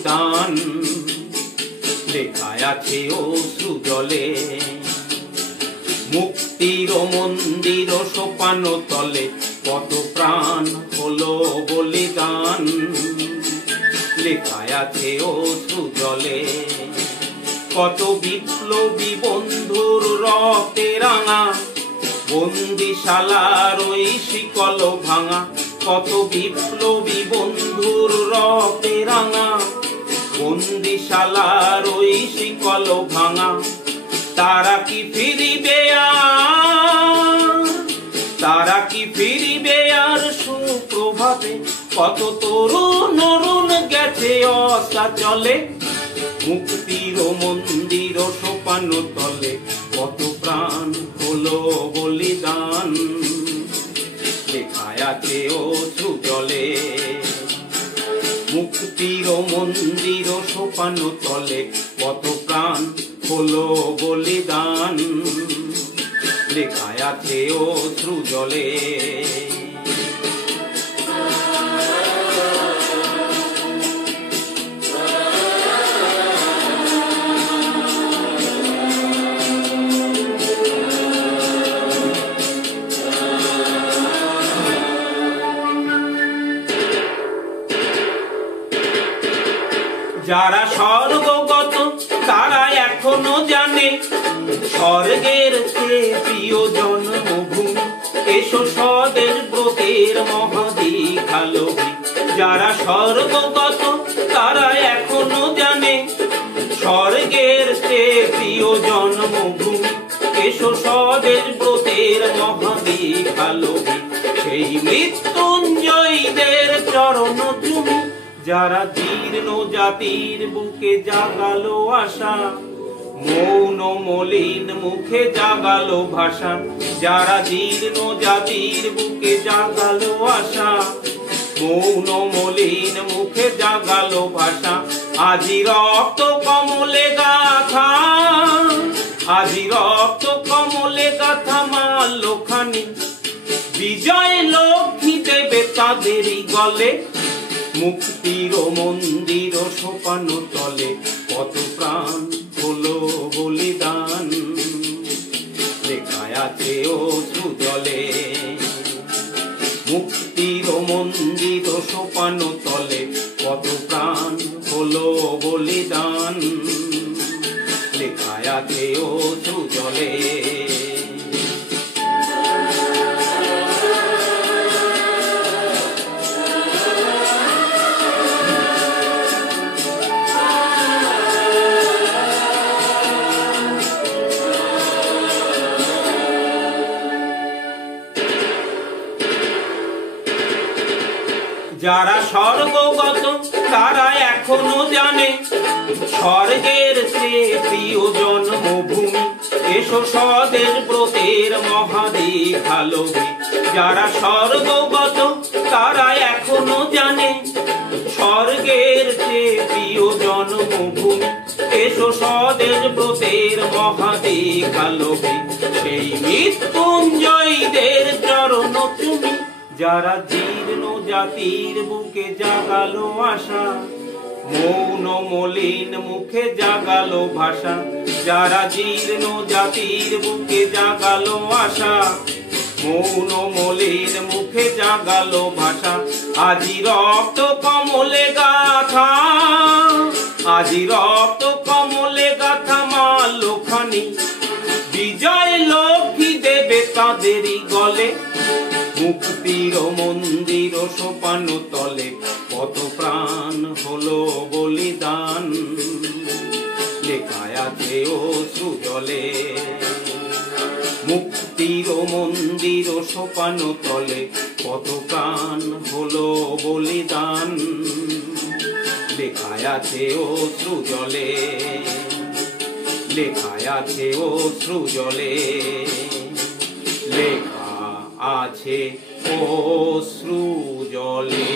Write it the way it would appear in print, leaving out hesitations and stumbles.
বলিদান লেখায় আছে অশ্রু জলে। মুক্তির মন্দির সোপান তলে কত প্রাণ হলো বলিদান লেখায় আছে অশ্রু জলে। কত বিপ্লবী বন্ধুর রক্তে রাঙা বন্দিশালার ওই শিকল ভাঙা। কত বিপ্লবী বন্ধুর রক্তে রাঙা বন্দিশালার ওই শিকল ভাঙা। তারা কি ফিরিবে তারা কি ফিরিবে আর সুপ্রভাতে? কত তরুণ অরুণ গেছে অস্তাচলে। মুক্তির মন্দির সোপান তলে কত প্রাণ হলো বলিদান লেখায় আছে অশ্রু জলে। মুক্তির মন্দির সোপান তলে কত প্রাণ হলো বলিদান লেখায় আছে অশ্রু জলে। যারা স্বর্গগত তারা এখনো জানে স্বর্গের চেয়ে প্রিয় জন্মভূমি। এসো স্বদেশ ব্রতের মহাদীঘালোভী। যারা স্বর্গগত তারা এখনো জানে স্বর্গের চেয়ে প্রিয় জন্মভূমি। এসো স্বদেশ ব্রতের মহাদীঘালোভী। সেই মৃত্যুঞ্জয়ীদের চরণ চুমি। যারা জীর্ণ জাতির বুকে জাগালো আশা মৌন মলিন মুখে জাগালো ভাষা। যারা জীর্ণ জাতির বুকে জাগালো আশা মৌন মলিন মুখে জাগালো ভাষা। আজি রক্ত কমলে গাথা আজি রক্ত কমলে গাথা মাল্যখানি। বিজয় লক্ষ্মী দেবে তাদেরই গলে। মুক্তির মন্দির সোপান তলে কত প্রাণ হলো বলিদান লেখায় আছে অশ্রু জলে। মুক্তির মন্দির সোপান তলে কত প্রাণ হলো বলিদান লেখায় আছে অশ্রু জলে। যারা স্বর্গগত তারা এখনো জানে স্বর্গের চেয়ে প্রিয় জন্মভূমি। এসো স্বদেশ ব্রতের মহাদীঘালোভী। যারা স্বর্গগত তারা এখনো জানে স্বর্গের চেয়ে প্রিয় জন্মভূমি। এসো স্বদেশ ব্রতের মহাদীঘালোভী। সেই মৃত্যুঞ্জয়ীদের চরণ চুমি। যারা জীর্ণ জাতির বুকে জাগালো আশা মৌন মলিন মুখে জাগালো ভাষা। যারা জীর্ণ জাতির বুকে জাগালো আশা মৌন মলিন মুখে জাগালো ভাষা। আজি রক্ত কমলে গাথা আজি রক্ত কমলে গাথা মাল্যখানি। বিজয় লক্ষ্মী দেবে তাদেরই গলে। মুক্তির মন্দির সোপান তলে কত প্রাণ হলো বলিদান লেখায় আছে অশ্রু জলে। মুক্তির মন্দির সোপান তলে কত প্রাণ হলো বলিদান লেখায় আছে অশ্রু জলে। লেখায় আছে অশ্রু জলে। লেখা আছে অশ্রু জলে।